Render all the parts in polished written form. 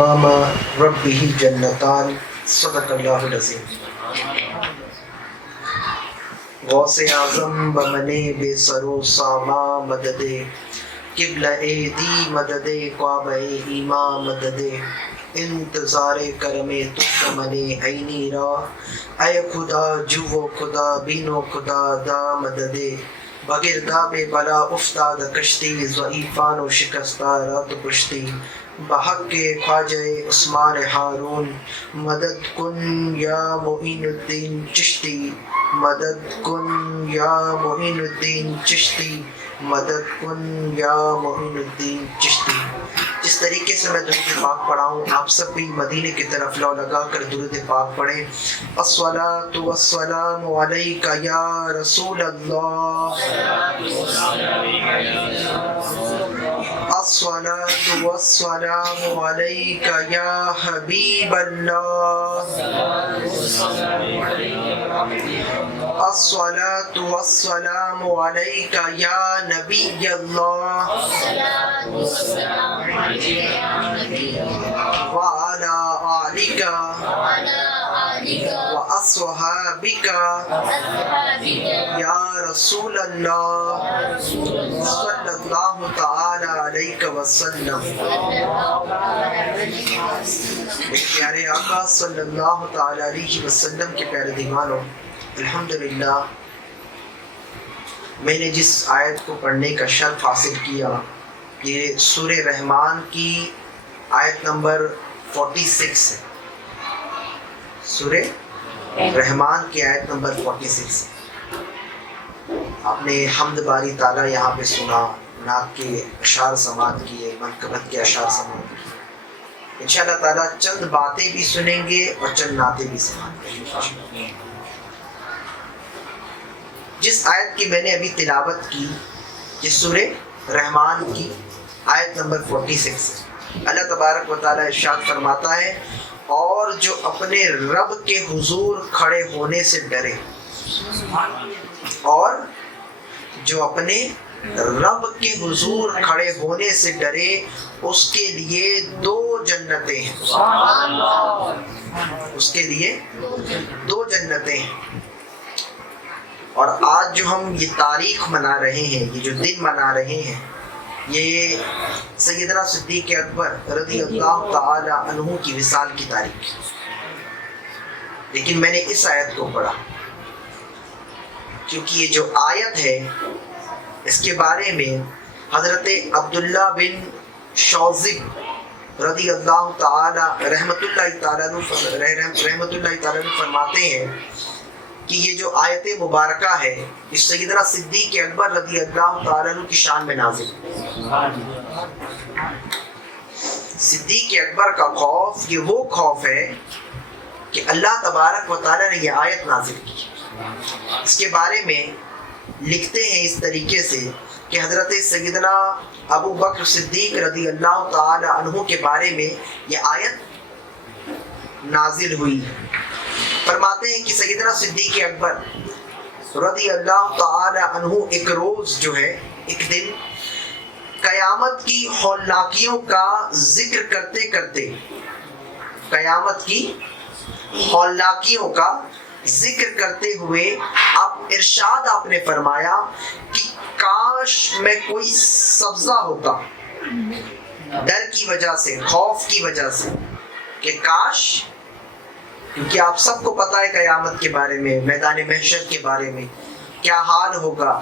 مقام ربہ جنتان صدق اللہ العظیم۔ غوث اعظم بمنے بے سرو ساما مددے، قبلہ دی مددے کعبہ ایما مددے، انتظار کرم تو منے عینی را، اے خدا جو خدا بینو خدا دا مددے، بگرداب بلا افتاد کشتی، ضعیفان و شکستہ رات پشتی، بحق کے خواجہ عثمان ہارون، مدد کن یا معین الدین چشتی، مدد کن یا معین الدین چشتی، مدد کن یا معین الدین چشتی۔ جس طریقے سے میں درود پاک پڑھا ہوں آپ سب بھی مدینے کی طرف لو لگا کر درود پاک پڑھیں۔ الصلاۃ والسلام علیک یا رسول اللہ، الصلاۃ والسلام علیک یا حبیب اللہ، الصلاۃ والسلام علیک یا نبی اللہ، وعلی آلک واصحابک یا رسول اللہ صلی اللہ تعالی علیہ وسلم۔ میرے پیارے آقا صلی اللہ تعالی علیہ وسلم کے پیارے دیوانوں، الحمدللہ میں نے جس آیت کو پڑھنے کا شرف حاصل کیا یہ سورہ رحمان کی آیت نمبر 46 ہے۔ سورہ رحمان کی آیت نمبر 46 ہے۔ آپ نے حمد باری تعالیٰ یہاں پہ سنا، نعت کے اشعار سماعت کیے، منقبت کے اشعار سماعت کیے۔ انشاءاللہ تعالیٰ چند باتیں بھی سنیں گے اور چند نعتیں بھی سماعت کریں گے۔ جس آیت کی میں نے ابھی تلاوت کی یہ سورہ رحمان کی آیت نمبر 46 ہے۔ اللہ تبارک و تعالیٰ ارشاد فرماتا ہے، اور جو اپنے رب کے حضور کھڑے ہونے سے ڈرے، اور جو اپنے رب کے حضور کھڑے ہونے سے ڈرے اس کے لیے 2 جنتیں ہیں، اس کے لیے 2 جنتیں ہیں۔ اور آج جو ہم یہ تاریخ منا رہے ہیں، یہ جو دن منا رہے ہیں، یہ سیدنا صدیق اکبر رضی اللہ تعالی عنہ کی وصال کی تاریخ۔ لیکن میں نے اس آیت کو پڑھا کیونکہ یہ جو آیت ہے اس کے بارے میں حضرت عبداللہ بن شوذب رضی اللہ تعالی رحمت اللہ تعالی فرماتے ہیں کہ یہ جو آیت مبارکہ ہے اس سیدنا صدیق اکبر رضی اللہ تعالیٰ عنہ کی شان میں نازل۔ صدیق اکبر کا خوف یہ وہ خوف ہے کہ اللہ تبارک و تعالیٰ نے یہ آیت نازل کی۔ اس کے بارے میں لکھتے ہیں اس طریقے سے کہ حضرت سیدنا ابو بکر صدیق رضی اللہ تعالیٰ عنہ کے بارے میں یہ آیت نازل ہوئی۔ فرماتے ہیں کہ سیدنا صدیق اکبر رضی اللہ تعالی عنہ ایک روز جو ہے، ایک دن قیامت کی ہولناکیوں کا ذکر کرتے کرتے، قیامت کی ہولناکیوں کا ذکر کرتے ہوئے آپ ارشاد آپ نے فرمایا کہ کاش میں کوئی سبزہ ہوتا، ڈر کی وجہ سے، خوف کی وجہ سے، کہ کاش، کیونکہ آپ سب کو پتہ ہے قیامت کے بارے میں، میدان محشر کے بارے میں کیا حال ہوگا،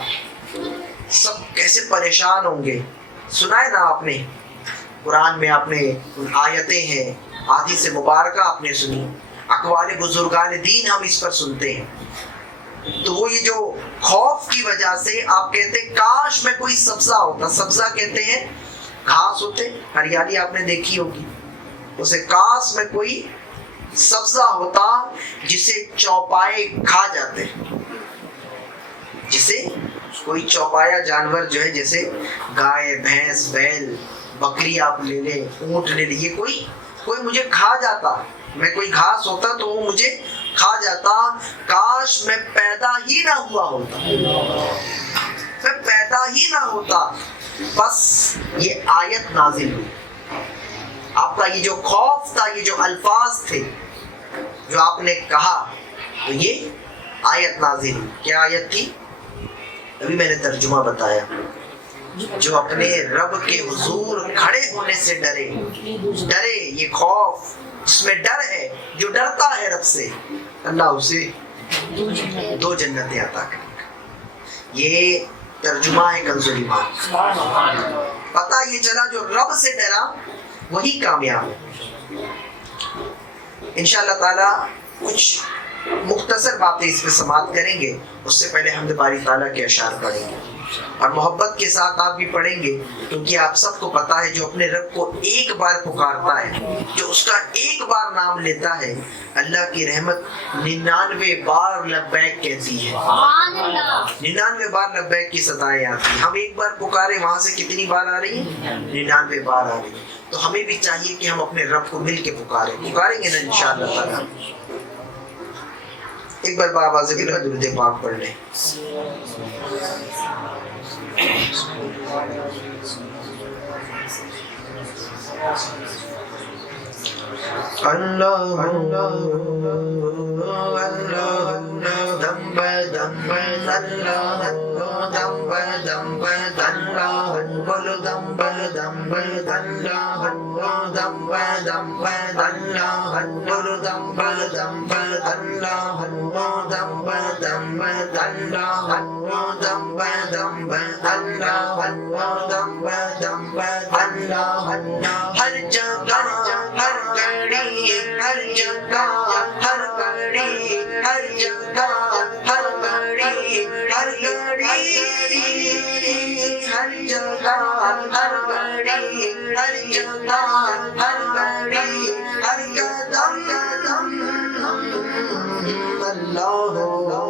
سب کیسے پریشان ہوں گے۔ سنا ہے نا آپ نے، قرآن میں آپ نے آیتیں ہیں، احادیث مبارکہ آپ نے سنی، اقوال بزرگان دین ہم اس پر سنتے ہیں۔ تو وہ یہ جو خوف کی وجہ سے آپ کہتے کاش میں کوئی سبزہ ہوتا، سبزہ کہتے ہیں گھاس ہوتے، ہریالی آپ نے دیکھی ہوگی، اسے کاش میں کوئی سبزہ ہوتا جسے چوپائے کھا جاتے، جسے کوئی چوپایا جانور جو ہے، جیسے گائے، بھینس، بیل، بکری آپ لے لیں، اونٹ لے لیں، یہ کوئی مجھے کھا جاتا، میں کوئی گھاس ہوتا تو وہ مجھے کھا جاتا، کاش میں پیدا ہی نہ ہوا ہوتا، میں پیدا ہی نہ ہوتا۔ بس یہ آیت نازل ہوئی، آپ کا یہ جو خوف تھا, یہ جو الفاظ تھے جو آپ نے کہا, تو یہ آیت نازل ہوئی. کیا آیت تھی؟ ابھی میں نے ترجمہ بتایا. جو اپنے رب کے حضور کھڑے ہونے سے ڈرے, یہ خوف اس میں ڈر ہے, جو ڈرتا ہے رب سے, اللہ اسے 2 جنتیں عطا کرے گا. یہ ترجمہ ہے کنز ایمان. پتہ یہ چلا جو رب سے ڈرا وہی کامیاب ہے. انشاءاللہ تعالی کچھ مختصر باتیں اس میں سماعت کریں گے. اس سے پہلے حمد باری تعالیٰ کے اشعار پڑھیں گے, اور محبت کے ساتھ آپ بھی پڑھیں گے, کیونکہ آپ سب کو پتا ہے جو اپنے رب کو ایک بار پکارتا ہے, جو اس کا ایک بار نام لیتا ہے, اللہ کی رحمت 99 بار لبیک کہتی ہے. 99 بار لبیک کی صدائیں آتی ہیں. ہم ایک بار پکارے, وہاں سے کتنی بار آ رہی ہیں؟ 99 بار آ رہی ہیں. تو ہمیں بھی چاہیے کہ ہم اپنے رب کو مل کے پکاریں گے نا انشاءاللہ تعالیٰ. ایک بار بآواز بلند درود پاک پڑھ لیں. اللہ اللہ اللہ دم بدم اللہ دم بدم اللہ بول دم بدم اللہ دم بدم اللہ بول دم بدم اللہ دم بدم اللہ دم بدم اللہ دم بدم اللہ. ہر جگہ ہر گھڑی ہر جگہ ہر گھڑی ہر جگہ ہر گھڑی ہر گھڑی ہر جگہ ہر گھڑی ہر جگہ ہر گھڑی ہر قدم قدم اللہ اللہ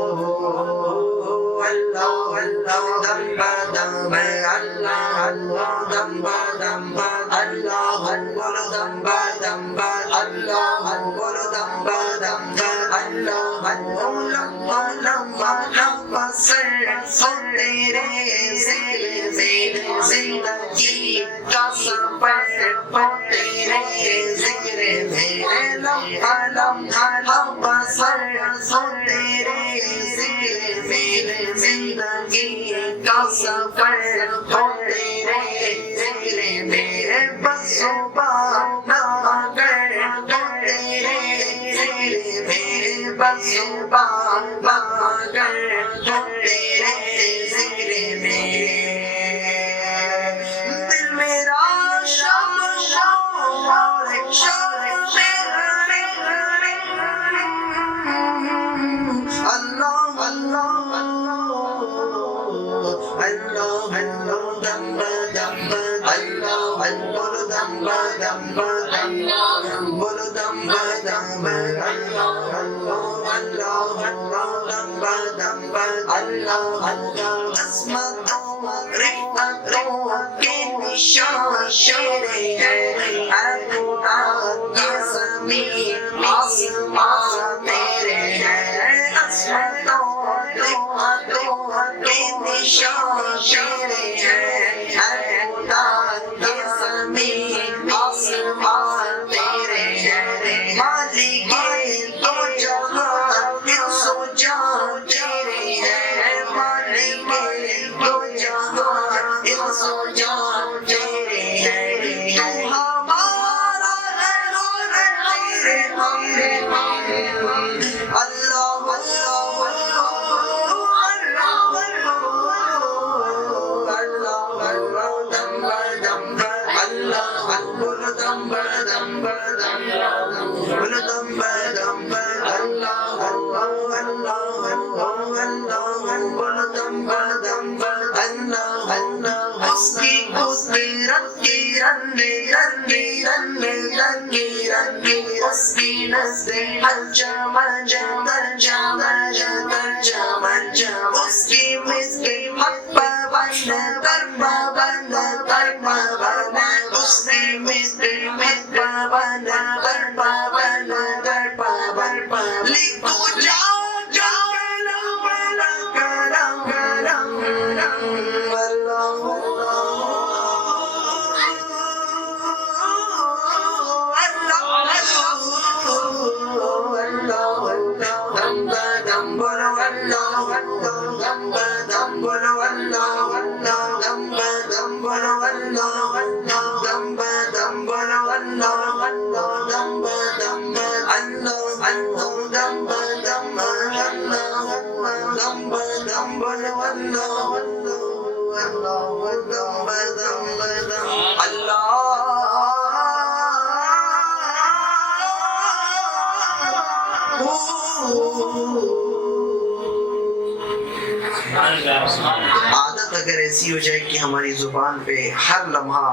اللہ دم بدم اللہ اللہ دم بدم اللہ بولو دم بدم اللہ بولو دم بدم اللہ لمبا لمبا لمبا سر تیرے ذکر میں زندگی کا سفر ہو تیرے ذکر میں لمبا لمبا لمبا سر تیرے ذکر میں زندگی کا سفر ہو تیرے ذکر میں بس صبح نہ کر ہو تیرے ذکر میں بس صبح نہ کر ہو تیرے ذکر میں دل میرا شب شب شب اللہ اللہ اللہ اللہ دم بدم اللہ بولو دم بدم اللہ بولو دم بدم اللہ اللہ اللہ دم بدم اللہ عظمتوں رفعتوں کے نشان شیرے ہیں خدا یہ زمین آسمان تیرے ہیں عظمتوں رفعتوں کے نشان شیرے ہیں خدا یہ زمین آسمان تیرے ہیں مالک دو جہاں انس و جان تیرے ہیں مالک دو جہاں انس و جان تیرے ہیں تو ہمارا ہے اور تیرے ہم اللہ اس کی قدرت کی رنگی رنگی رنگی رنگی رنگی اس کی نظر انجام انجام انجام انجام انجام اس کی مثل حق پابند در پابند در پابند اس کی مثل حق پابند در پابند در پابند لکھو جاؤ جاؤ کرم کرم کرم اللہ عادت اگر ایسی ہو جائے کہ ہماری زبان پہ ہر لمحہ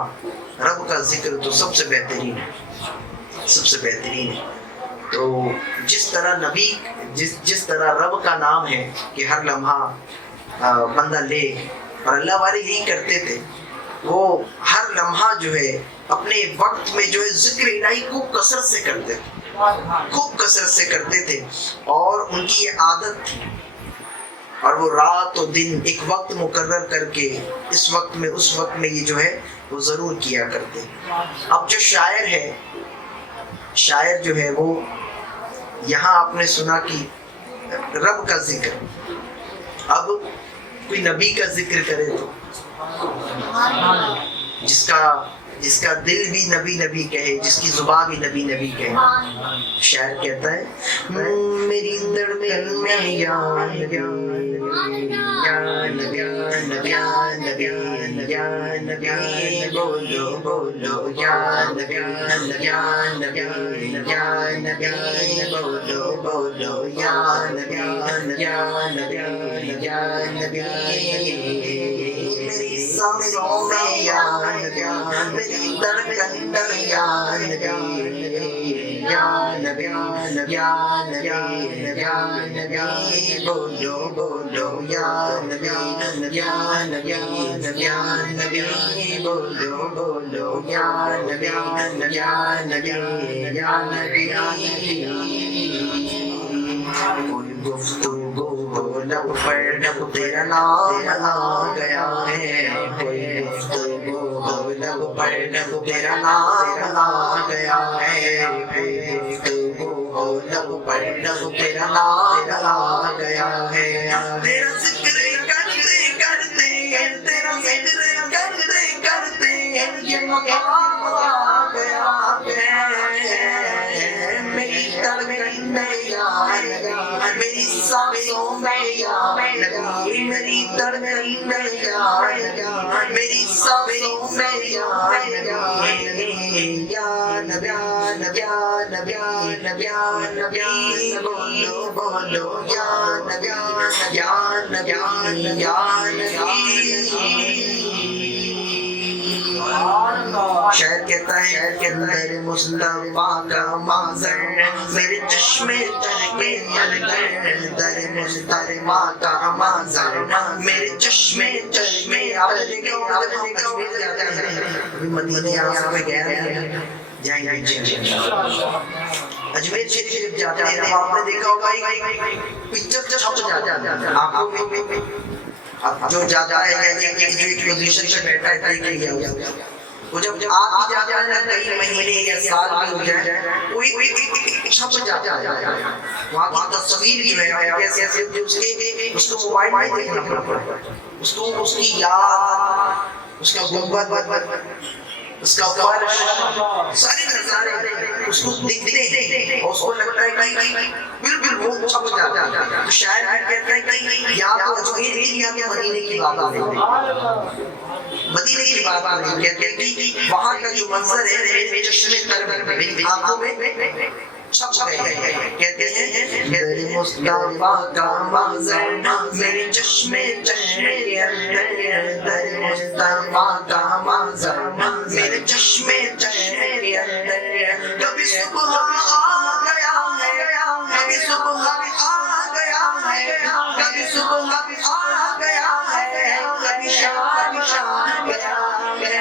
رب کا ذکر، تو سب سے بہترین ہے، سب سے بہترین ہے۔ تو جس طرح نبی جس طرح رب کا نام ہے کہ ہر لمحہ بندہ لے، اور اللہ والے یہی کرتے تھے، وہ ہر لمحہ جو ہے اپنے وقت میں جو ہے ذکر الہی خوب کثرت سے کرتے تھے، خوب کثرت سے کرتے تھے، اور ان کی یہ عادت تھی، اور وہ رات و دن ایک وقت مقرر کر کے اس وقت میں اس وقت میں یہ جو ہے وہ ضرور کیا کرتے۔ اب جو شاعر ہے، شاعر جو ہے وہ یہاں آپ نے سنا کہ رب کا ذکر، اب کوئی نبی کا ذکر کرے تو جس کا دل بھی نبی نبی کہے، جس کی زبان بھی نبی نبی کہے، شاعر کہتا ہے میری دھڑکن میں یا نبی یا نبی یا نبی یا نبی بولو بولو یا نبی یا نبی یا نبی بولو بولو یا نبی یا نبی یا نبی، میری سانسوں میں یا نبی، میری دھڑکن میں یا نبی یا نبی یا نبی یا نبی بولو بولو یا نبی یا نبی یا نبی بولو بولو یا نبی یا نبی یا نبی۔ کوئی گفتگو ہو لب پر تیرا نام آ گیا ہے، کوئی گفتگو ہو لب پر تیرا نام آ گیا ہے، کوئی گفتگو ہو لب پر تیرا نام آ گیا ہے، تیرا ذکر کرتے کرتے تیرا ذکر کرتے کرتے یہ مقام آ گیا ہے، میری دھڑکن میں یا نبی، میری سانسوں میں یا نبی، میری دھڑکن میں یا نبی، میری سانسوں میں یا نبی یا نبی یا نبی یا نبی بولو بولو یا نبی یا نبی یا نبی۔ شاعر کہتا ہے اندر مصطفیٰ کا منظر میرے چشمے تر کے اندر، در مصطفیٰ کا منظر میرے چشمے چشمے، آپ نے دیکھا ہوگا جب ہم کشمیر جاتے ہیں، مدینے آپ میں گیا ہے، جائیں گے اجمیر شریف جاتے ہیں تو آپ نے دیکھا ہوگا پکچر چھپ جاتا ہے، آپ جو جاتا ہے ایک پوزیشن سے بیٹھا ہے دیکھ لیا ہوگا، وہ جب آپ بھی جاتا ہے نا کئی مہینے یا سال بھی ہو جائے کوئی چھپ جاتا ہے، وہاں کی تصویر جو ہے کیسے اس کو موبائل نہیں دیکھنا پڑتا، اس کو اس کی یاد، اس کا گنبد، اس کا فرش، سارے نظارے اس کو دکھتے ہیں اور اس کو لگتا ہے کہ بالکل وہ چھپ جاتا ہے۔ تو شاعر کہتا ہے کہ یا تو اجمیر کی یا تو مدینے کی بات ہو رہی ہے، مدینے کی بات ہو رہی ہے، کہتے ہیں کہ وہاں کا جو منظر ہے میرے چشمے تر میں، میری آنکھوں میں چھپ گئے ہیں، کہتے ہیں در مصطفیٰ کا منظر میرے چشمے چشمے کے اندر، در مصطفیٰ کا منظر میرے چشمے چشمے کے اندر، کبھی صبح آ گیا ہے، کبھی صبح آ گیا ہے، کبھی صبح آ گیا ہے، کبھی شام گیا ہے،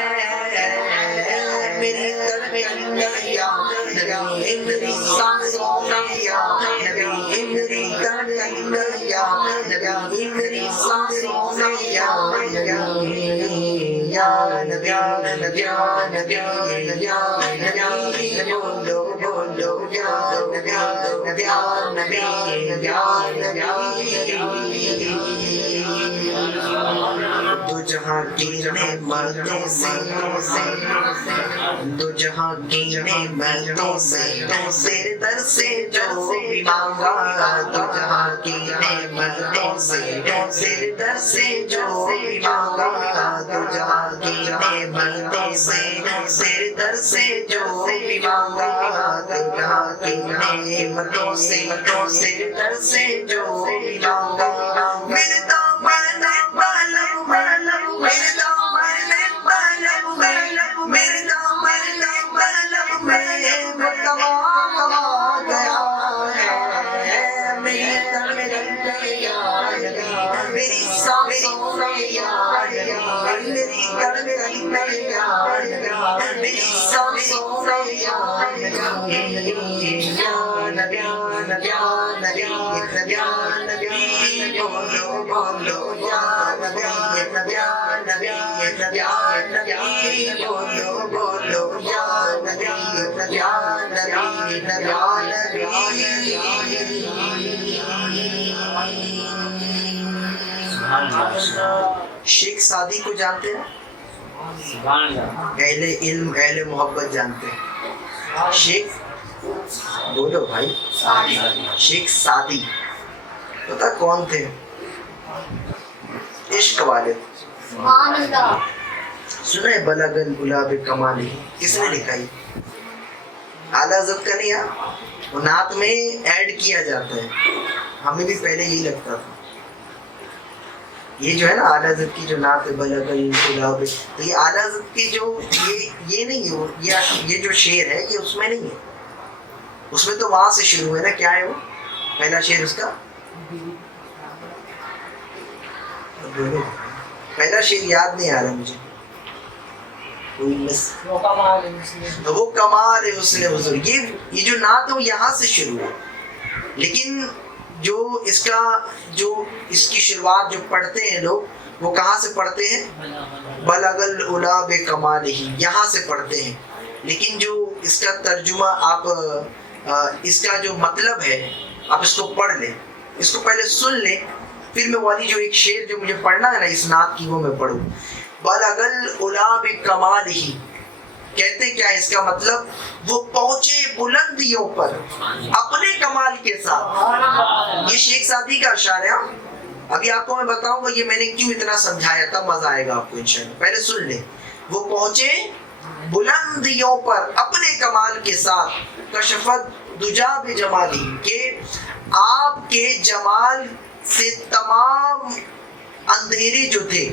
میری دھڑکن میں یا نبی، میری سانسوں میں یا نبی، میری دھڑکن میں یا نبی، میری سانسوں میں یا نبی یا نبی یا نبی یا نبی بولو بولو یا نبی یا نبی یا نبی۔ دو جہاں کی نعمتوں سے، دو جہاں کی نعمتوں سے تیرے در سے جو بھی مانگا، دو جہاں کی نعمتوں سے تیرے در سے جو بھی مانگا، دو جہاں کی نعمتوں سے تیرے در سے جو بھی مانگا، دو جہاں کے نعمتوں سے در سے جو ملاؤں گا میرے دامن طلب میرے دامن طلب میرے دامن طلب میں وہ کما گیا ہے میری سانسوں میں یا نبی میری دھڑکن میں یا نبی میری سانسوں میں یا نبی یا نبی یا نبی یا نبی بولو بولو یا نبی یا نبی یا نبی بولو بولو یا نبی یا نبی یا نبی. شیخ سعدی کو جانتے ہیں؟ اہل علم اہل محبت جانتے ہیں. شیخ بولو بھائی. شیخ سعدی پتا کون تھے؟ عشق والے. سنے بلغ العلا بکمالہ کس نے لکھا ہے؟ اعلیٰ حضرت کا نہیں ہے، وہ نعت میں ایڈ کیا جاتا ہے. ہمیں بھی پہلے یہی لگتا تھا. یہ جو ہے نا اعلیٰ حضرت کی جو نعت بلغ العلا، تو یہ اعلیٰ حضرت کی جو یہ نہیں ہے، یہ جو شعر ہے یہ اس میں نہیں ہے. اس میں تو وہاں سے شروع ہے نا. کیا ہے وہ پہلا شعر اس کا؟ پہلا شعر یاد نہیں آ رہا مجھے. وہ کمال حسن حضور. یہ جو نعت ہے وہ یہاں سے شروع ہے، لیکن جو اس کی شروعات جو پڑھتے ہیں لوگ وہ کہاں سے پڑھتے ہیں؟ بلغ العلا بکمالہ یہاں سے پڑھتے ہیں. لیکن جو اس کا ترجمہ آپ اس کا جو مطلب ہے آپ اس کو پڑھ لیں، اس کو پہلے سن لیں، پھر میں والی جو ایک شعر جو مجھے پڑھنا ہے نا اس نعت کی وہ میں پڑھوں. بلغ العلا بکمالہ کہتے کیا ہے اس کا مطلب؟ وہ پہنچے بلندیوں پر اپنے کمال کے ساتھ. یہ شیخ سعدی کا اشعار ہے. ابھی آپ کو میں بتاؤں گا یہ میں نے کیوں اتنا سمجھایا، تب مزہ آئے گا آپ کو انشاءاللہ. پہلے سن لیں. وہ پہنچے بلندیوں پر اپنے کمال کے ساتھ کشفت دجا بجمالی کہ آپ کے جمال سے تمام اندھیرے جو تھے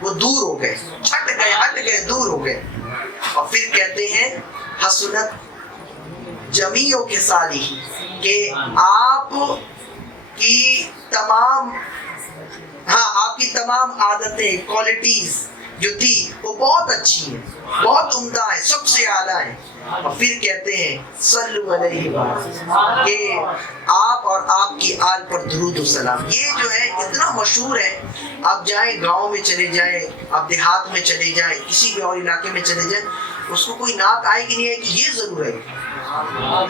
وہ دور ہو گئے، ہٹ گئے دور ہو گئے. اور پھر کہتے ہیں حسنت جمیع کے صالح کہ آپ کی تمام عادتیں کوالٹیز جو تھی وہ بہت اچھی ہیں، بہت عمدہ ہے، سب سے اعلیٰ ہے. اور پھر کہتے ہیں صلو علیہ کہ آپ اور آپ کی آل پر درود و سلام. یہ جو ہے اتنا مشہور ہے. آپ جائیں گاؤں میں چلے جائیں، آپ دیہات میں چلے جائیں، کسی بھی اور علاقے میں چلے جائیں، اس کو کوئی نعت آئے گی نہیں ہے کہ یہ ضرور ہے.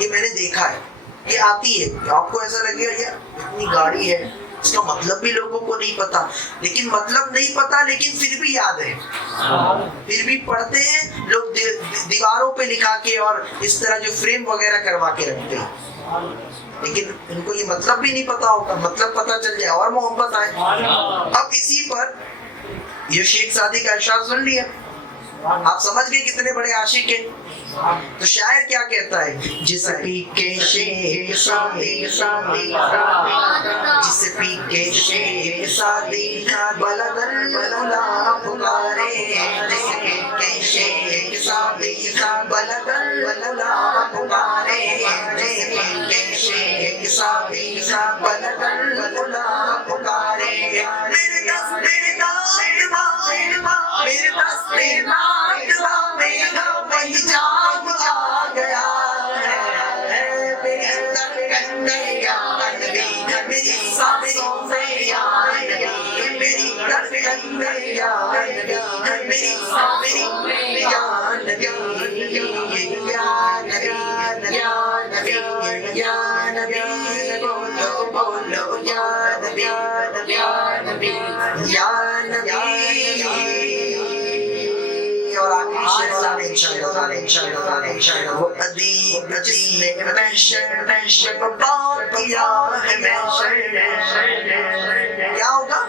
یہ میں نے دیکھا ہے، یہ آتی ہے. آپ کو ایسا لگے گا یار اتنی گاڑی ہے، اس کا مطلب بھی لوگوں کو نہیں پتا. لیکن مطلب نہیں پتا لیکن پھر بھی یاد ہے، پھر بھی پڑھتے ہیں لوگ. دیواروں پہ لکھا کے اور اس طرح جو فریم وغیرہ کروا کے رکھتے ہیں، لیکن ان کو یہ مطلب بھی نہیں پتا ہوتا. مطلب پتا چل جائے اور محبت آئے. اب اسی پر یہ شیخ سعدی کا اشعار سن لیا، آپ سمجھ گئے کتنے بڑے عاشق ہیں. تو شاعر کیا کہتا ہے؟ جس پی کے شیخ سعدی جس پی کے شیخ سعدی بلغ العلا پکارے. جس پی کے شیخ سعدی بلغ العلا پکارے. جس پی کے شیخ سعدی بلغ العلا پکارے. میرے دست میرے دست وہی جام آ گیا ہے. میری دھڑکن میں یا نبی میری سانسوں میں یا نبی میری دھڑکن میں یا نبی میری سانسوں میں یا نبی یا نبی یا نبی یا نبی بولو بولو یا نبی یا نبی یا نبی. اور وہ ادیب جس نے محشر بات کیا ہے محشر. کیا ہوگا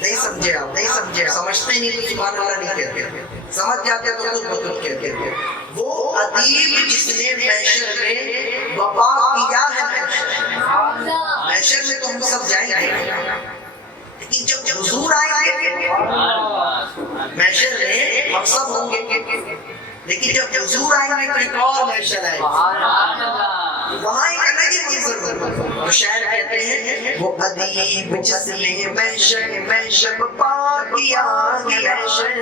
نہیں سمجھے آپ، سمجھتے نہیں تو سبحان اللہ نہیں کہتے. سمجھ جاتے تو خود بخود کہتے. وہ ادیب جس نے محشر میں وفا کیا ہے محشر میں تو ہم سب جائیں گے لیکن جب حضور آئیں گے محشر میں ہم سب ہوں گے لیکن جب حضور آئیں گے تو ایک اور محشر آئے گا وہاں ایک الگ ہی منظر ہوگا تو شاعر کہتے ہیں وہ ادیب جس نے محشر پا کیا محشر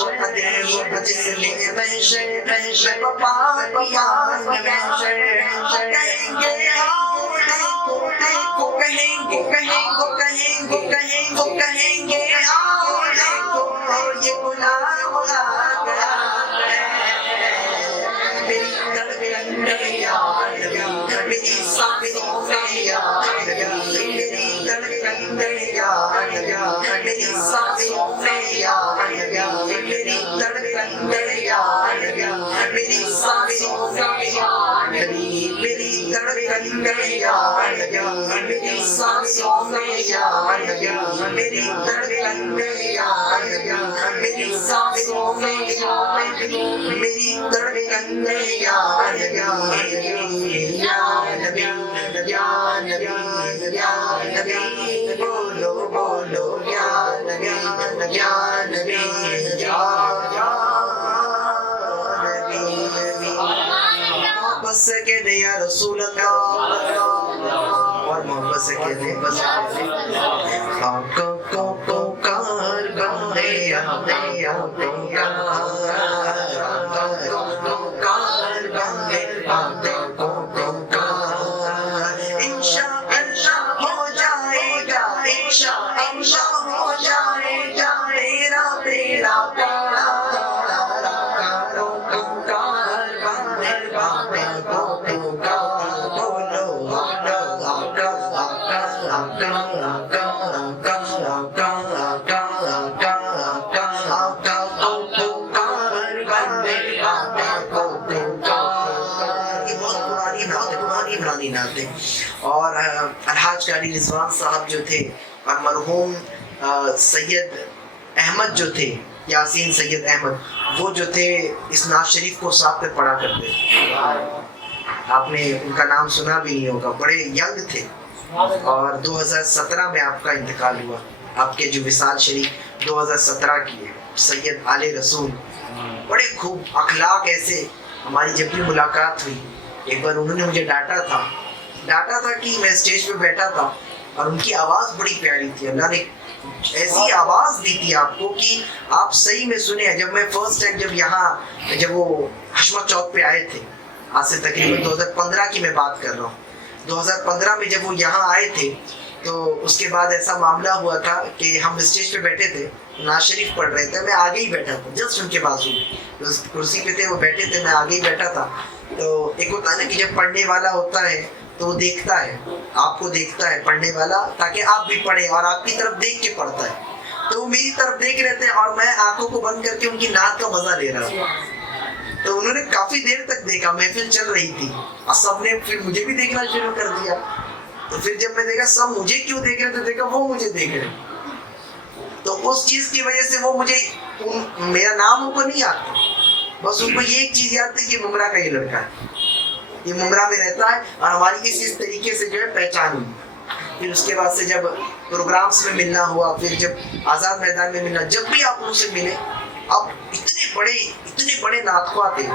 وہ ادیب جس نے محشر پا کیا محشر کہیں گے آؤ دیکھو کہیں گے آؤ دیکھو یہ غلام آ گیا میری دھڑکن میں یاد میری سانسوں میں یاد میری دھڑکن میں یاد میری سانسوں میں یاد میری دھڑکن میں یاد میری سانسوں میں یاد میری دھڑکن میں یاد میری سانسوں میں یاد میری دھڑکن میں یاد میری سانسوں میں یاد میری دھڑکن میں یاد یا نبی یا نبی یا نبی بولو بولو یا نبی یا نبی یا نبی محبت سے کہتے یا رسول اللہ اور محبت سے کہتے بس آنکھوں کو پکار بندے آتے آنکھوں کا اور الحاج قاری رضوان صاحب جو تھے اور مرحوم سید احمد جو تھے یاسین سید احمد وہ جو تھے اس نعت شریف کو ساتھ پہ پڑھا کرتے تھے آپ نے ان کا نام سنا بھی نہیں ہوگا بڑے ینگ تھے اور 2017 میں آپ کا انتقال ہوا آپ کے جو وصال شریف 2017 کی ہے سید آل رسول بڑے خوب اخلاق ایسے ہماری جب بھی ملاقات ہوئی ایک بار انہوں نے مجھے ڈانٹا تھا کہ میں اسٹیج پہ بیٹھا تھا اور ان کی آواز بڑی پیاری تھی اللہ نے ایسی آواز دی تھی آپ کو کہ آپ صحیح میں سنیں جب میں فرسٹ ٹائم جب وہ حشمت چوک پہ آئے تھے آج سے تقریباً 2015 کی میں بات کر رہا ہوں 2015 میں جب وہ یہاں آئے تھے تو اس کے بعد ایسا معاملہ ہوا تھا کہ ہم اسٹیج پہ بیٹھے تھے نعت شریف پڑھ رہے تھے میں آگے ہی بیٹھا تھا جسٹ ان کے بازو کرسی پہ تھے وہ بیٹھے تھے میں آگے ہی بیٹھا تھا تو ایک ہوتا ہے نا کہ جب پڑھنے والا ہوتا ہے تو وہ دیکھتا ہے آپ کو دیکھتا ہے پڑھنے والا تاکہ آپ بھی پڑھیں اور آپ کی طرف دیکھ کے پڑھتا ہے تو وہ میری طرف دیکھ رہے تھے اور میں آنکھوں کو بند کر کے ان کی نعت کا مزہ لے رہا تھا تو انہوں نے کافی دیر تک دیکھا محفل چل رہی تھی اور سب نے پھر مجھے بھی دیکھنا شروع کر دیا تو پھر جب میں دیکھا سب مجھے کیوں دیکھ رہے تھے دیکھا وہ مجھے دیکھ رہے تو اس چیز کی وجہ سے وہ مجھے میرا نام ان کو نہیں آتا بس ان کو یہ ایک چیز یاد تھی کہ ممرا کا یہ لڑکا ہے یہ ممرا میں رہتا ہے اور ہماری کسی اس طریقے سے جو ہے پہچان ہوئی پھر اس کے بعد سے جب پروگرامز میں ملنا ہوا پھر جب آزاد میدان میں ملنا جب بھی آپ ان سے ملے اب اتنے بڑے نعت خواہ تھے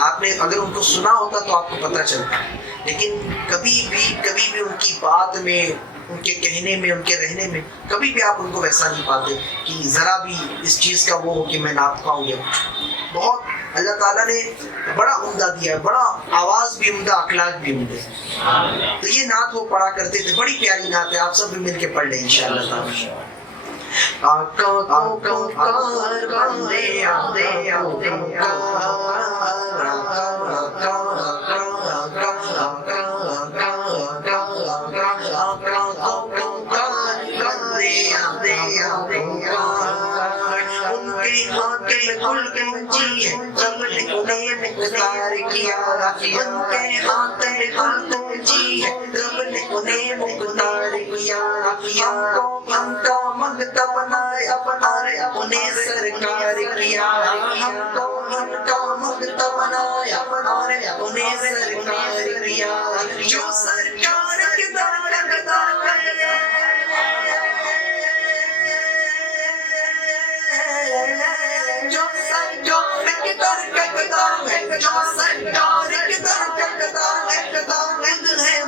آپ نے اگر ان کو سنا ہوتا تو آپ کو پتہ چلتا لیکن کبھی بھی ان کی بات میں ان کے کہنے میں ان کے رہنے میں کبھی بھی آپ ان کو ویسا نہیں پاتے کہ ذرا بھی اس چیز کا وہ ہو کہ میں نعت خواہ ہوں بہت اللہ تعالیٰ نے بڑا عمدہ دیا ہے بڑا آواز بھی عمدہ اخلاق بھی عمدہ تو یہ نعت وہ پڑھا کرتے تھے بڑی پیاری نعت ہے آپ سب بھی مل کے پڑھ لیں انشاءاللہ تعالیٰ منگتا بنائے اپنے سرکار کیا ہم کو منگتا تمنایا اور انہیں سرکار کیا جو سرکار کے در جو سرکار کے در جو سرکار کے در ہے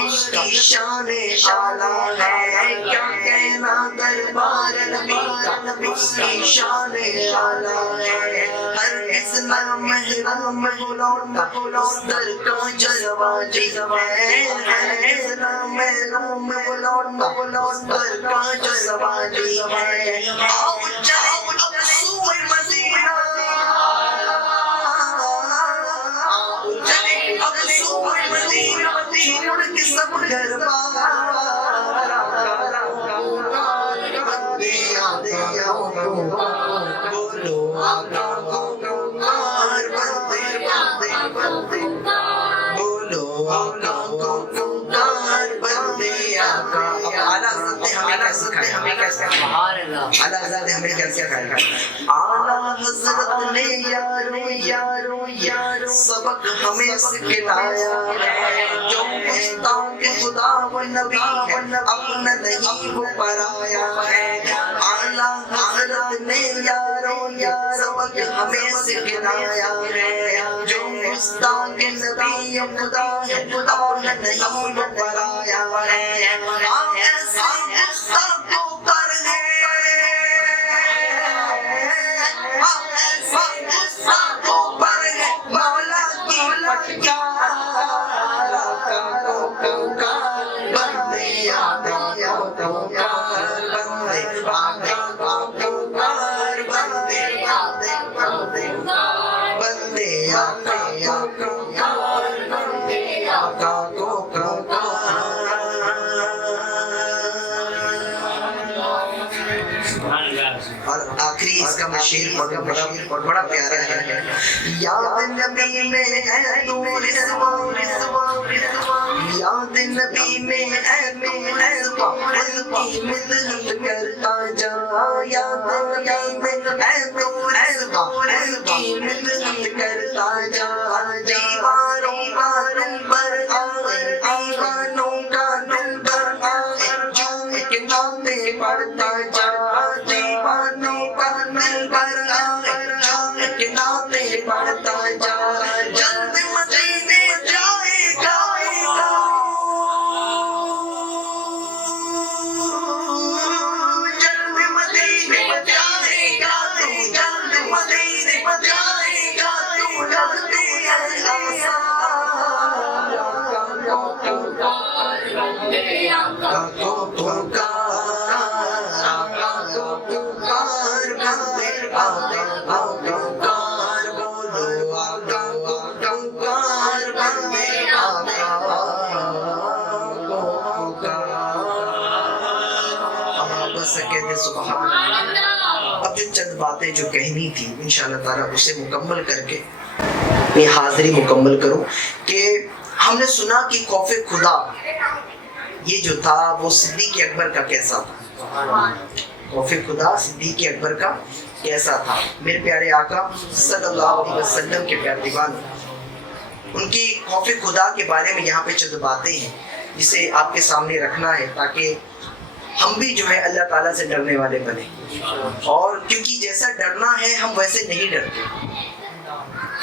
اس کی شان اعلیٰ ہے کیا کہنا دربار نبی کا اس کی شان اعلیٰ ہے ہر اس نام محرم لوٹا اس در کا جلوہ ہے ہر اس نام محرم لوٹا اس در کا جلوہ ہے آؤ جاؤ اب سوئے مدینہ چھوڑ کے سب گھر بار بندے آتے بولو آقا پکار بندے بندے بولو آقا پکار بندے آقا اعلیٰ ہمیں کیسے اعلیٰ ہمیں کیسے اعلیٰ حضرت نے یارو سبق ہمیں سکھلایا ہے جو مشتاق خدا و نبی ہے اپنا نہیں وہ پرایا ہے اعلیٰ حضرت نے یارو سبق ہمیں سکھلایا ہے جو مشتاق نبی خدا ہے اپنا نہیں وہ پرایا ہے ایسا مشتاقوں پر ہے ایسا مشتاقوں پر ہے مولا کی پٹکار بندے آقا پکار بندے آقا پکار بندے بندے آقا پکار بندے آقا کو اور آخری اس کا میں شعر پڑھوں بڑا پیارا ہے یاد نبی میں ہے نور یاد نبی میں ہے نور ان کی مدحت کرتا جا یاد نبی میں ہے نور ان کی مدحت کرتا جا دیواروں کا دل پر آئے دیوانوں کا دل پر آئے جو ایک ناطے پڑھتا جا دیوانوں کا دل پر آئے جو ایک ناطے پڑھتا جا جلد مدینے جائے گا جلد مدینے جائے گا تو جلد مدینے جائے گا تو جلد اب جو چند باتیں جو کہنی تھی انشاءاللہ تعالیٰ اسے مکمل کر کے میں حاضری مکمل کروں کہ ہم نے سنا کہ خوف خدا یہ جو تھا وہ صدیق اکبر کا کیسا تھا خوف خدا صدیق اکبر کا کیسا تھا میرے پیارے آقا صلی اللہ علیہ وسلم کے پیارے دیوان ان کی خوف خدا کے بارے میں یہاں پہ چند باتیں ہیں جسے آپ کے سامنے رکھنا ہے تاکہ ہم بھی جو ہے اللہ تعالیٰ سے ڈرنے والے بنے اور کیونکہ جیسا ڈرنا ہے ہم ویسے نہیں ڈرتے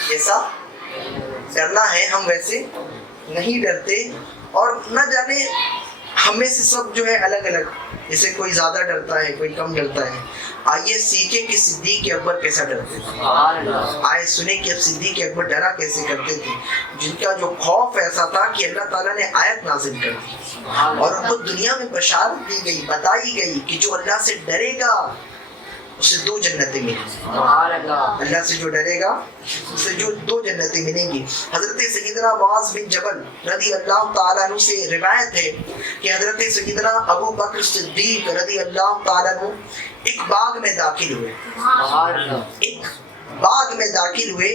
جیسا ڈرنا ہے ہم ویسے نہیں ڈرتے اور نہ جانے ہمیں سے سب جو ہے الگ الگ جیسے کوئی زیادہ ڈرتا ہے کوئی کم ڈرتا ہے آئیے سیکھیں کہ صدیق اکبر کیسا ڈرتے تھے آئے سنیں کہ اب صدیق اکبر ڈرا کیسے کرتے تھے جن کا جو خوف ایسا تھا کہ اللہ تعالیٰ نے آیت نازل کر دی اور ان کو دنیا میں بشارت دی گئی بتائی گئی کہ جو اللہ سے ڈرے گا اسے 2 جنتیں ملیں گی. اللہ سے جو ڈرے گا اسے جو 2 جنتیں ملیں گی. حضرت سیدنا معاذ بن جبل رضی اللہ تعالیٰ عنہ سے روایت ہے کہ حضرت سیدنا ابو بکر صدیق رضی اللہ تعالیٰ عنہ ایک باغ میں داخل ہوئے. ایک باغ میں داخل ہوئے,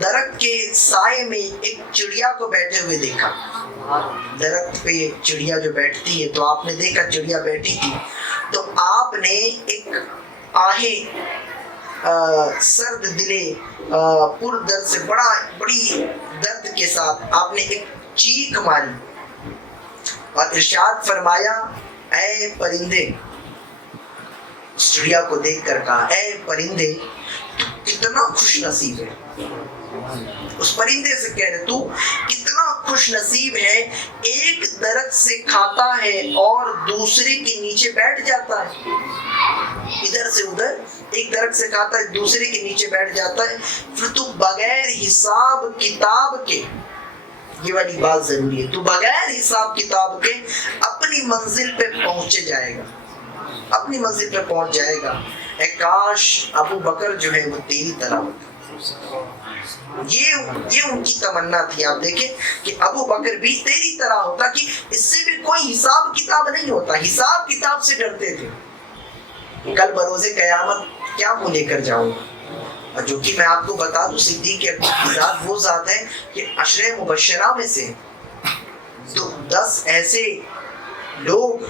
درخت کے سائے میں ایک چڑیا کو بیٹھے ہوئے دیکھا. درخت پہ چڑیا جو بیٹھتی ہے تو آپ نے دیکھا چڑیا بیٹھی تھی, تو آپ نے ایک آہیں سرد دلے پر درد سے بڑی درد کے ساتھ آپ نے ایک چیخ ماری اور ارشاد فرمایا, اے پرندے, اس چڑیا کو دیکھ کر کہا, اے پرندے تو کتنا خوش نصیب ہے. اس پرندے سے کہہ رہے تو کتنا خوش نصیب ہے, ایک درخت سے کھاتا ہے اور دوسرے کے نیچے بیٹھ جاتا ہے. ادھر سے ادھر ایک درخت سے کھاتا ہے, دوسرے کے نیچے بیٹھ جاتا ہے. پھر تو بغیر حساب کتاب کے, یہ والی بات ضروری ہے, تو بغیر حساب کتاب کے اپنی منزل پہ پہنچے جائے گا, اپنی منزل پہ پہنچ جائے گا. اے کاش ابو بکر جو ہے وہ تیری طرح ہوتا. یہ ان کی تمنا تھی. آپ دیکھیں کہ ابو بکر بھی تیری طرح ہوتا, کہ اس سے بھی کوئی حساب کتاب نہیں ہوتا, حساب کتاب سے ڈرتے تھے. کل بروز قیامت کیا منہ لے کر جاؤں گا, اور جو کہ میں آپ کو بتا دوں صدیق اکبر کی ذات وہ ذات ہے کہ عشرہ مبشرہ میں سے 10 ایسے لوگ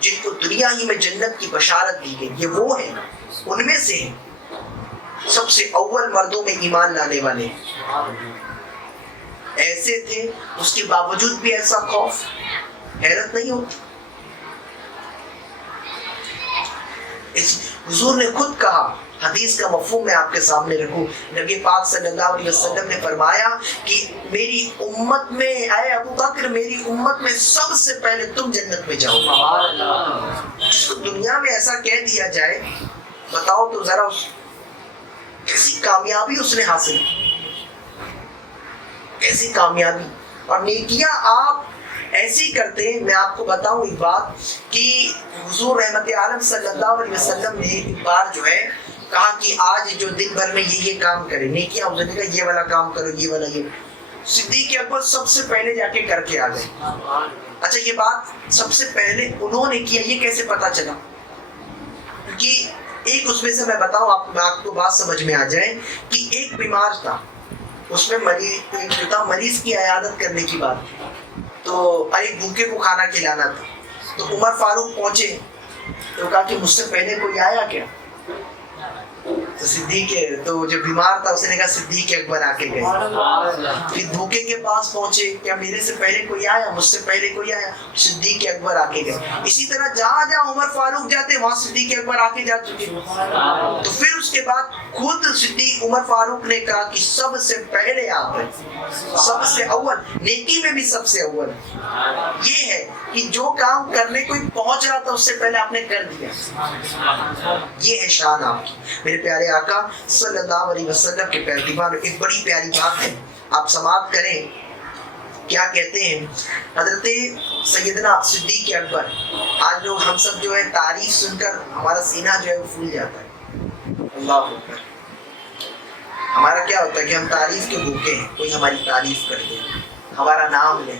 جن کو دنیا ہی میں جنت کی بشارت دی گئی, یہ وہ ہیں, ان میں سے سب سے اول مردوں میں ایمان لانے والے ایسے تھے. اس کے باوجود بھی ایسا خوف, حیرت نہیں ہوتی. حضور نے خود کہا, حدیث کا مفہوم میں آپ کے سامنے رکھوں, نبی پاک صلی اللہ علیہ وسلم نے فرمایا کہ میری امت میں, اے ابو بکر میری امت میں سب سے پہلے تم جنت میں جاؤ. جس کو دنیا میں ایسا کہہ دیا جائے, بتاؤ تو ذرا کیسی کامیابی اس نے حاصل کی, کیسی کامیابی. اور نیکیاں آپ ایسی کرتے ہیں. میں آپ کو بتاؤں ایک بات کہ حضور رحمت عالم صلی اللہ علیہ وسلم نے ایک بار جو ہے کہا کہ آج جو دن بھر میں یہ کام کرے, نیکیاں, اس نے کہا یہ والا کام کرو, یہ والا. یہ صدیق اکبر سب سے پہلے جا کے کر کے آ گئے. اچھا یہ بات سب سے پہلے انہوں نے کیا, یہ کیسے پتا چلا؟ کیونکہ ایک اس میں سے میں بتاؤں آپ کو بات سمجھ میں آ جائے کہ ایک بیمار تھا, اس میں مریض کی عیادت کرنے کی بات, تو ایک بھوکے کو کھانا کھلانا تھا. تو عمر فاروق پہنچے تو کہا کہ مجھ سے پہلے کوئی آیا کیا؟ تو صدیق, تو جو بیمار تھا اس نے کہا صدیق اکبر آ کے گئے. پھر بھوکے کے پاس پہنچے, کیا میرے سے پہلے کوئی آیا؟ مجھ سے پہلے کوئی آیا؟ صدیق اکبر آ کے گئے. اسی طرح جہاں جہاں عمر فاروق جاتے وہاں صدیق اکبر آ کے جا چکے. تو پھر اس کے بعد خود صدیق عمر فاروق نے کہا کہ سب سے پہلے آپ ہیں, سب سے اول, نیکی میں بھی سب سے اول. یہ ہے کہ جو کام کرنے کوئی پہنچ رہا تھا اس سے پہلے آپ نے کر دیا. یہ ہے شان آپ کی. میرے پیارے آقا صلی اللہ علیہ وسلم کے پیروکار. ایک بڑی پیاری بات ہے, آپ سماعت کریں کیا کہتے ہیں حضرت سیدنا صدیق اکبر. آج لوگ ہم سب جو ہے تعریف سن کر ہمارا سینہ جو ہے وہ پھول جاتا ہے. اللہ اکبر. ہمارا کیا ہوتا ہے کہ ہم تعریف کے بھوکے ہیں, کوئی ہماری تعریف کر دے, ہمارا نام لے,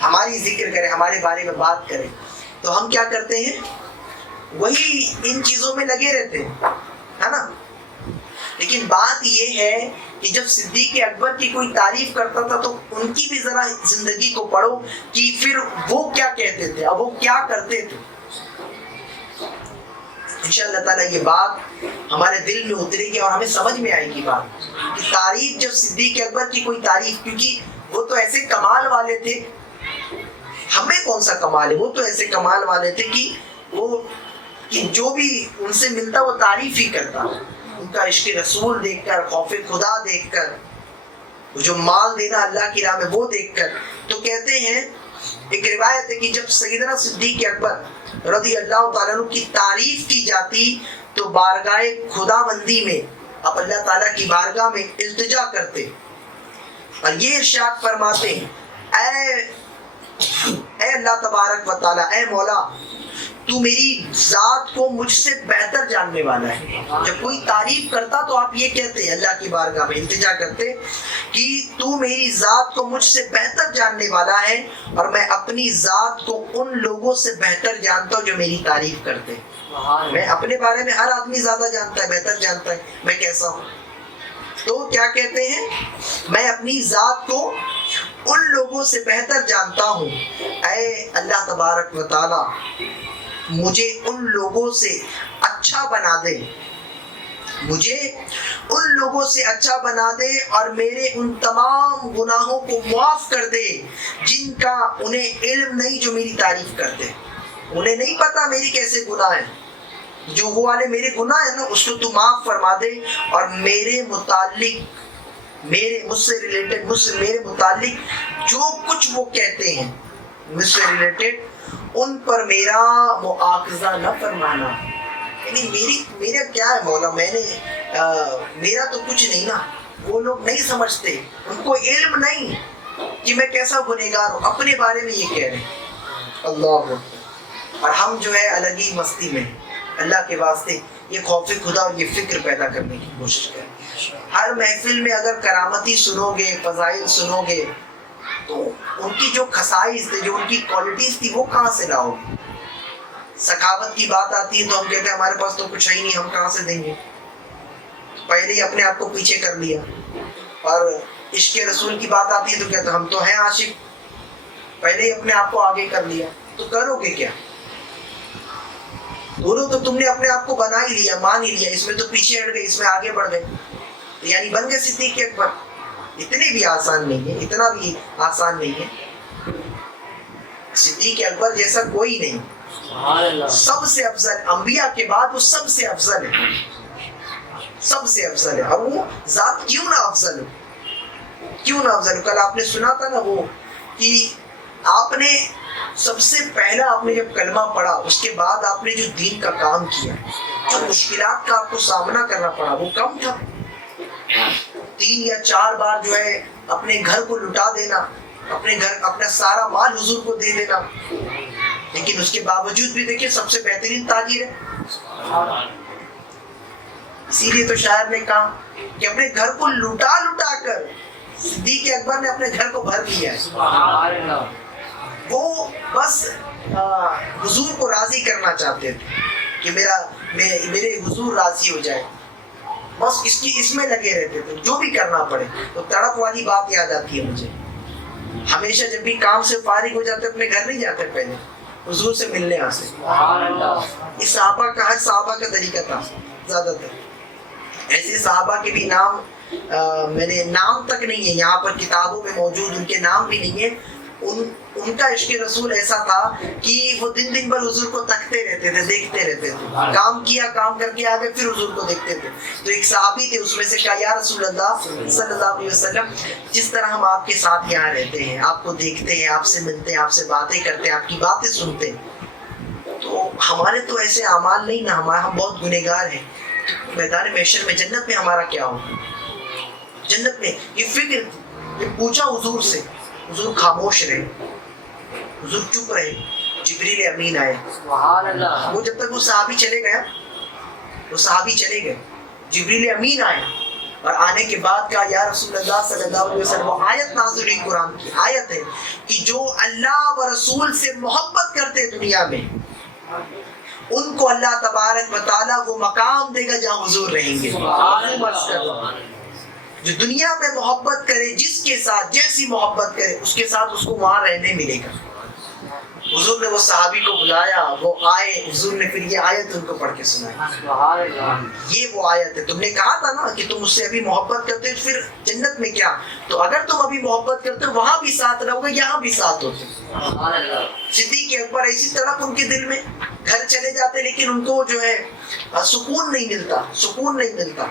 ہماری ذکر کرے, ہمارے بارے میں بات کرے, تو ہم کیا کرتے ہیں, وہی ان چیزوں میں لگے رہتے ہیں, ہے نا. لیکن بات یہ ہے کہ جب صدیق اکبر کی کوئی تعریف کرتا تھا تو ان کی بھی ذرا زندگی کو پڑھو کہ پھر وہ کیا کہتے تھے, اب وہ کیا کرتے تھے. انشاءاللہ تعالیٰ یہ بات ہمارے دل میں اترے گی اور ہمیں سمجھ میں آئے گی بات کہ تعریف, جب صدیق اکبر کی کوئی تعریف, کیونکہ وہ تو ایسے کمال والے تھے, ہمیں کون سا کمال ہے, وہ تو ایسے کمال والے تھے کہ وہ کہ جو بھی ان سے ملتا وہ تعریف ہی کرتا. ان کا عشق رسول دیکھ کر, خوف خدا دیکھ کر, جو مال دینا اللہ کی راہ میں وہ دیکھ کر. تو کہتے ہیں, ایک روایت ہے کہ جب سیدنا صدیق اکبر رضی اللہ تعالیٰ عنہ کی تعریف کی جاتی تو بارگاہ خدا بندی میں اب اللہ تعالیٰ کی بارگاہ میں التجا کرتے اور یہ ارشاد فرماتے ہیں, اے اللہ تبارک و تعالیٰ, اے مولا, تو میری ذات کو مجھ سے بہتر جاننے والا ہے. جب کوئی تعریف کرتا تو آپ یہ کہتے ہیں اللہ کی بارگاہ میں التجا کرتے کہ تو میری ذات کو مجھ سے بہتر جاننے والا ہے اور میں اپنی ذات کو ان لوگوں سے بہتر جانتا ہوں جو میری تعریف کرتے ہیں. میں اپنے بارے میں ہر آدمی زیادہ جانتا ہے, بہتر جانتا ہے میں کیسا ہوں. تو کیا کہتے ہیں, میں اپنی ذات کو ان لوگوں سے بہتر جانتا ہوں. اے اللہ تبارک و تعالی مجھے ان لوگوں سے اچھا بنا دے, مجھے ان لوگوں سے اچھا بنا دے اور میرے ان تمام گناہوں کو معاف کر دے جن کا انہیں علم نہیں جو میری تعریف کرتے. انہیں نہیں پتا میری کیسے گناہ ہیں, جو وہ والے میرے گناہ ہیں نا اس کو تو معاف فرما دے, اور میرے متعلق مجھ سے ریلیٹڈ میرے متعلق جو کچھ وہ کہتے ہیں مجھ سے ریلیٹڈ ان پر میرا مؤاخذہ نہ فرمانا. یعنی میرا کیا ہے مولا, میں نے میرا تو کچھ نہیں نا. وہ لوگ نہیں سمجھتے, ان کو علم نہیں کہ میں کیسا گنہگار ہوں, اپنے بارے میں یہ کہہ رہے ہیں. اللہ, اور ہم جو ہے الگ ہی مستی میں. اللہ کے واسطے یہ خوف خدا اور یہ فکر پیدا کرنے کی کوشش کریں. ہر محفل میں اگر کرامتی سنو گے, فضائل سنو گے, تو ان کی جو خصائص تھے, جو ان کی کوالٹیز تھی, وہ کہاں سے لاؤ گے؟ سخاوت کی بات آتی ہے تو ہم کہتے ہیں ہمارے پاس تو کچھ ہے ہی نہیں, ہم کہاں سے دیں گے؟ پہلے ہی اپنے آپ کو پیچھے کر لیا. اور عشق رسول کی بات آتی ہے تو کہتے ہیں ہم تو ہیں عاشق, پہلے ہی اپنے آپ کو آگے کر لیا. تو کرو گے کیا؟ دونوں تو تم نے اپنے آپ کو بنا ہی لیا, مان ہی لیا. اس میں تو پیچھے ہٹ گئے, اس میں آگے بڑھ گئے, یعنی بن گئے صدیق اکبر. اتنی بھی آسان نہیں ہے, اتنا بھی آسان نہیں ہے. صدیق اکبر جیسا کوئی نہیں, سب سے افضل انبیاء کے بعد وہ سب سے افضل ہے, سب سے افضل ہے. اور وہ ذات کیوں نہ افضل ہو, کیوں نہ افضل ہو. کل آپ نے سنا تھا نا وہ کہ آپ نے سب سے پہلا آپ نے جب کلمہ پڑھا اس کے بعد آپ نے جو دین کا کام کیا, جو مشکلات کا آپ کو سامنا کرنا پڑا وہ کم تھا. 3 یا 4 بار جو ہے اپنے گھر کو لٹا دینا, اپنے گھر اپنا سارا مال حضور کو دے دینا, لیکن اس کے باوجود بھی دیکھیں سب سے بہترین تاجر ہے. اسی لیے تو شاعر نے کہا کہ اپنے گھر کو لٹا لٹا کر صدیق اکبر نے اپنے گھر کو بھر لیا ہے. وہ بس حضور کو راضی کرنا چاہتے تھے کہ میرے حضور راضی ہو جائے, بس اس میں لگے رہتے تھے, جو بھی کرنا پڑے. تو تڑپ والی بات یاد آتی ہے مجھے. ہمیشہ جب بھی کام سے فارغ ہو جاتے اپنے گھر نہیں جاتے, پہلے حضور سے ملنے آتے. اس صحابہ کا, ہر صحابہ کا طریقہ تھا زیادہ تر. ایسے صحابہ کے بھی نام میں نے نام تک نہیں ہے یہاں پر کتابوں میں موجود, ان کے نام بھی نہیں ہے. ان کا عشق رسول ایسا تھا کہ وہ دن بھر حضور کو تکتے رہتے تھے, دیکھتے رہتے تھے. کام کیا, کام کر کے آگے پھر حضور کو دیکھتے تھے. تو ایک صحابی تھے, اس میں سے کہا یا رسول اللہ صلی اللہ علیہ وسلم, جس طرح ہم آپ کے ساتھ یہاں رہتے ہیں, آپ کو دیکھتے ہیں, آپ سے ملتے ہیں, آپ سے باتیں کرتے ہیں, آپ کی باتیں سنتے ہیں, تو ہمارے تو ایسے اعمال نہیں نا, ہم بہت گنہگار ہیں. میدان محشر میں جنت میں ہمارا کیا ہوگا؟ جنت میں یہ فکر, یہ پوچھا حضور سے, حضور خاموش رہے, حضور چپ رہے. جبریل امین آئے, وہ جب تک وہ صحابی چلے گئے, جبریل امین آئے, اور آنے کے بعد کہا یا رسول اللہ صلی اللہ علیہ وسلم, وہ آیت نازل ہوئی قرآن کی آیت ہے کہ جو اللہ و رسول سے محبت کرتے دنیا میں, ان کو اللہ تبارک و تعالیٰ وہ مقام دے گا جہاں حضور رہیں گے. جو دنیا میں محبت کرے, جس کے ساتھ جیسی محبت کرے, اس کے ساتھ اس کو وہاں رہنے ملے گا. حضور نے وہ صحابی کو بلایا, وہ آئے, حضور نے پھر یہ آیت ان کو پڑھ کے سنائی. یہ وہ آیت ہے. تم نے کہا تھا نا کہ تم اس سے ابھی محبت کرتے ہو, پھر جنت میں کیا؟ تو اگر تم ابھی محبت کرتے ہو وہاں بھی ساتھ رہو گے, یہاں بھی ساتھ ہوتے. صدیق اکبر ایسی طرف ان کے دل میں, گھر چلے جاتے لیکن ان کو جو ہے سکون نہیں ملتا.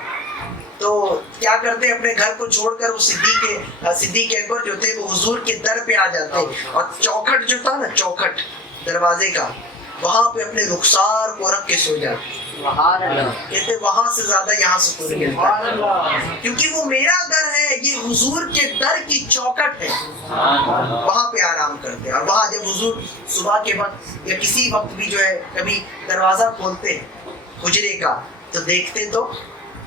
تو کیا کرتے, اپنے گھر کو چھوڑ کر وہ صدیق اکبر جو تھے وہ حضور کے در پہ آ جاتے, اور چوکھٹ جو تھا نا, چوکھٹ دروازے کا, وہاں پہ اپنے رخسار کو رکھ کے سو جاتے. کہتے وہاں سے زیادہ یہاں سکون ملتا ہے، کیونکہ وہ میرا گھر ہے، یہ حضور کے در کی چوکٹ ہے، وہاں پہ آرام کرتے ہیں۔ اور وہاں جب حضور صبح کے وقت یا کسی وقت بھی جو ہے کبھی دروازہ کھولتے ہیں حجرے کا تو دیکھتے تو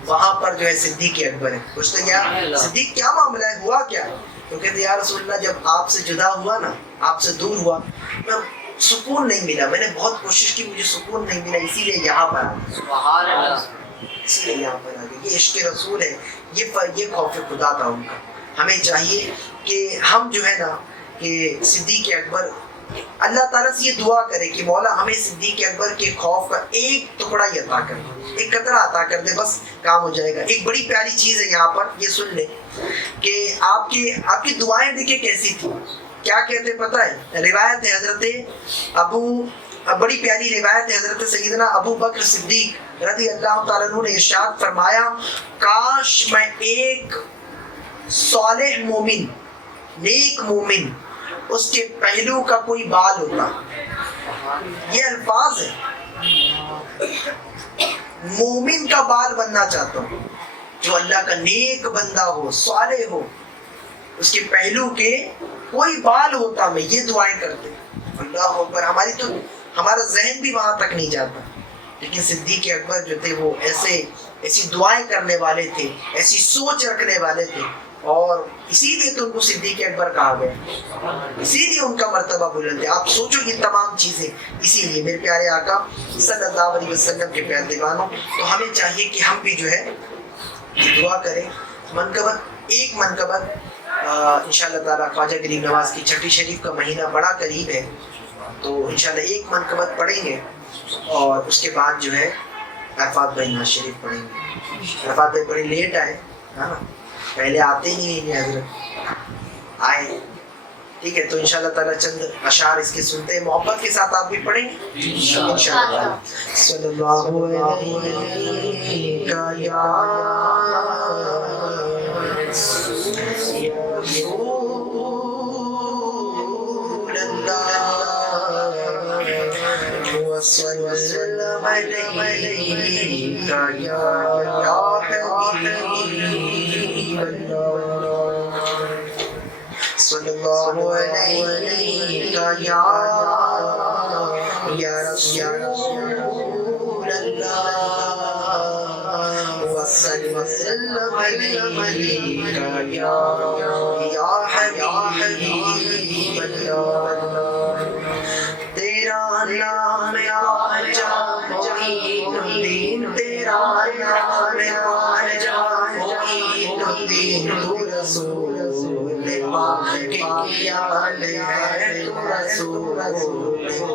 وہاں پر جو ہے صدیق اکبر ہے۔ پوچھتے یا صدیق کیا معاملہ ہے، ہوا کیا؟ تو کہتے یا رسول اللہ جب آپ سے جدا ہوا نا، آپ سے دور ہوا، میں سکون نہیں ملا، میں نے بہت کوشش کی، مجھے سکون نہیں ملا، اسی لیے یہاں پر آ گیا، اسی لیے یہاں پر آ گیا۔ یہ عشق رسول ہے، یہ خوف خدا تھا ان کا۔ ہمیں چاہیے کہ ہم جو ہے نا کہ صدیق اکبر، اللہ تعالیٰ سے یہ دعا کرے کہ مولا ہمیں صدیق اکبر کے خوف کا ایک ٹکڑا ہی عطا کر دے، ایک قطرہ عطا کر دے، بس کام ہو جائے گا۔ ایک بڑی پیاری چیز ہے یہاں پر، یہ سن لیں کہ آپ کی دعائیں دیکھیں کیسی تھی، کیا کہتے پتہ ہے؟ روایت ہے بڑی پیاری روایت ہے، حضرت سیدنا ابو بکر صدیق رضی اللہ تعالیٰ عنہ نے ارشاد فرمایا، کاش میں ایک صالح مومن، نیک مومن، اس کے پہلو کا کوئی بال ہوتا۔ یہ الفاظ ہے، مومن کا بال بننا چاہتا ہوں، جو اللہ کا نیک بندہ ہو، صالح ہو، اس کے پہلو کے کوئی بال ہوتا، میں یہ دعائیں کرتے۔ اللہ اکبر، ہمارا ذہن بھی وہاں تک نہیں جاتا، لیکن صدیق اکبر جو تھے وہ ایسی دعائیں کرنے والے تھے، ایسی سوچ رکھنے والے تھے، اور اسی لیے تو ان کو صدیق اکبر کہا گیا، اسی لیے ان کا مرتبہ بلند ہے۔ آپ سوچو یہ تمام چیزیں، اسی لیے میرے پیارے آقا صلی اللہ علیہ وسلم کے پیارے دیوانوں، تو ہمیں چاہیے کہ ہم بھی جو ہے دعا کریں۔ ایک منقبت انشاءاللہ تعالیٰ خواجہ غریب نواز کی چھٹی شریف کا مہینہ بڑا قریب ہے، تو انشاءاللہ ایک منقبت پڑھیں گے، اور اس کے بعد جو ہے عرفات بھائی نواز شریف پڑھیں گے۔ عرفات بھائی بڑے لیٹ آئے، پہلے آتے ہی نہیں ہیں حضرت، آئے، ٹھیک ہے، تو انشاءاللہ تعالیٰ چند اشعار اس کے سنتے ہیں، محبت کے ساتھ آپ بھی پڑھیں گے انشاءاللہ۔ صلی اللہ علیہ یا رسول اللہ وسلم علیہ یا حبیب اللہ، صلی اللہ علیہ یا رسول اللہ وسلم علیہ یا حبیب اللہ۔ تیرا نام آجا معین الدین، تیرا نام آجا معین الدین، تو رسول پاک کی آل ہے، تو رسول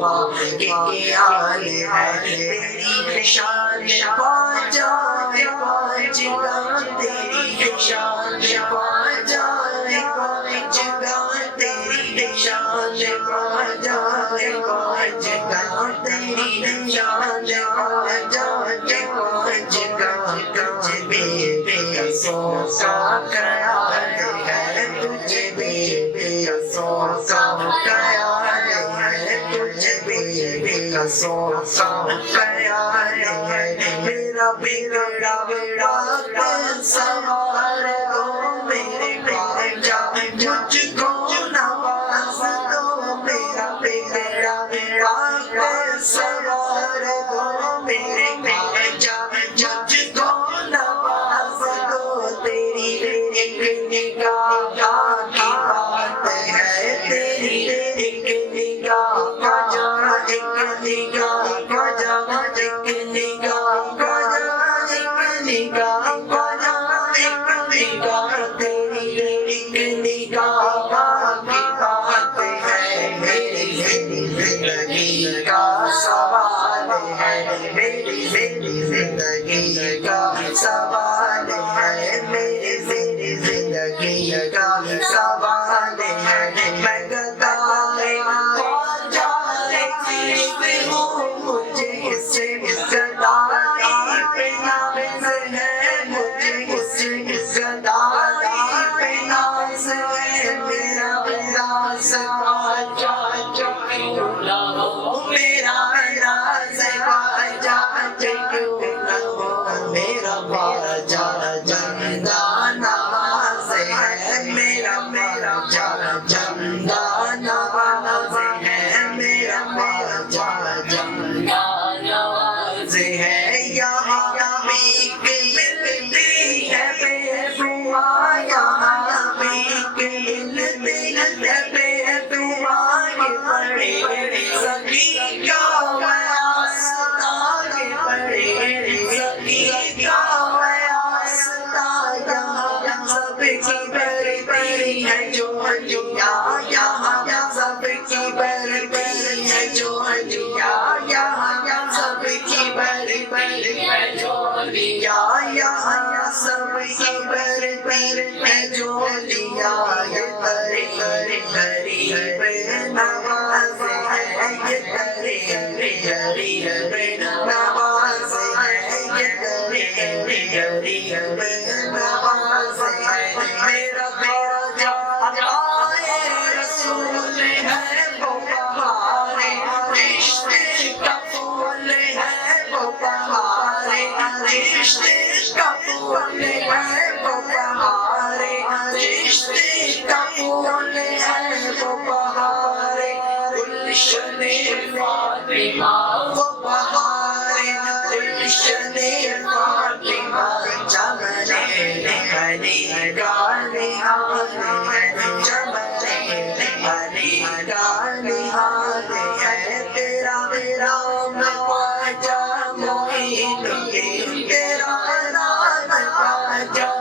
پاک کی آل ہے، تیری شان پاجائے پاجگا، تیری شان پاجائے پاجگا، تیری شان پاجائے پاجگا، تیری شان پاجائے پاجگا، تجھ بے قصوں کا خیال ہے، تجھ بے قصوں کا خیال ہے، تجھ بے قصوں کا خیال ہے، میرا بگڑا وقت سنوار دو، میرے خواجہ مجھ کو نواز دو، میرا بگڑا وقت سنوار دو، میرے خواجہ مجھ کو نواز دو، تیری ایک نگاہ کی بات ہے، تیری ایک نگاہ خواجہ، ایک نگاہ خواجہ، ایک نگاہ خواجہ، ایک نگاہ خواجہ، ایک نگاہ، تیری ایک نگاہ کی بات ہے، میری زندگی کا سوال ہے، میری زندگی کا سوال ہے، میری زندگی کا سوال ہے، میں گدائے خواجہ ہوں، مجھے اس گدائی پہ ناز ہے، مجھے اس گدائی پہ ناز ہے، میرا ناز خواجہ، میرا ناز خواجہ، سب کی برپری ہے جو دیا یہاں سب کی برپری ہے جو دیا یہاں سب کی برپری ہے جو دیا یہاں سب کی برپری ہے جو دیا یہ غریب نواز ہے یہ غریب نواز ہے یہ غریب نواز ہے میرا خواجہ آئے رسول ہے وہ بہار رشتے کا پھول ہے وہ بہار رشتے کا پھول ہے وہ بہار رشتے کا پھول ہے وہ بہار گلشن فاطمہ وہ بہار گلشن فاطمہ چمن علی کا نہاد ہے چمن علی کا نہاد ہے تیرا نام خواجہ معین الدین تیرا نام خواجہ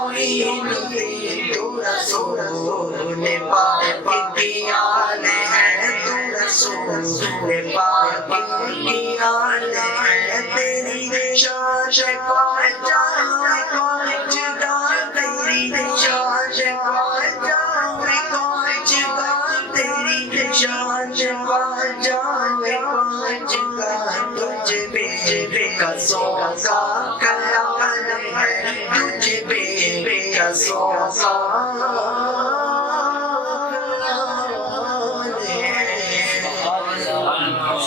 معین الدین تو رسول پاک کی آل ہے تو رسول پاک کی آل ہے تیری شان خواجہ کون جگہ تیری شان خواجہ کون جگہ تیری شان خواجہ کون جگہ تجھ بے قصوں کا خیال ہے تجھ بے قصوں کا خیال ہے۔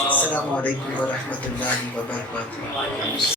السلام علیکم ورحمۃ اللہ وبرکاتہ۔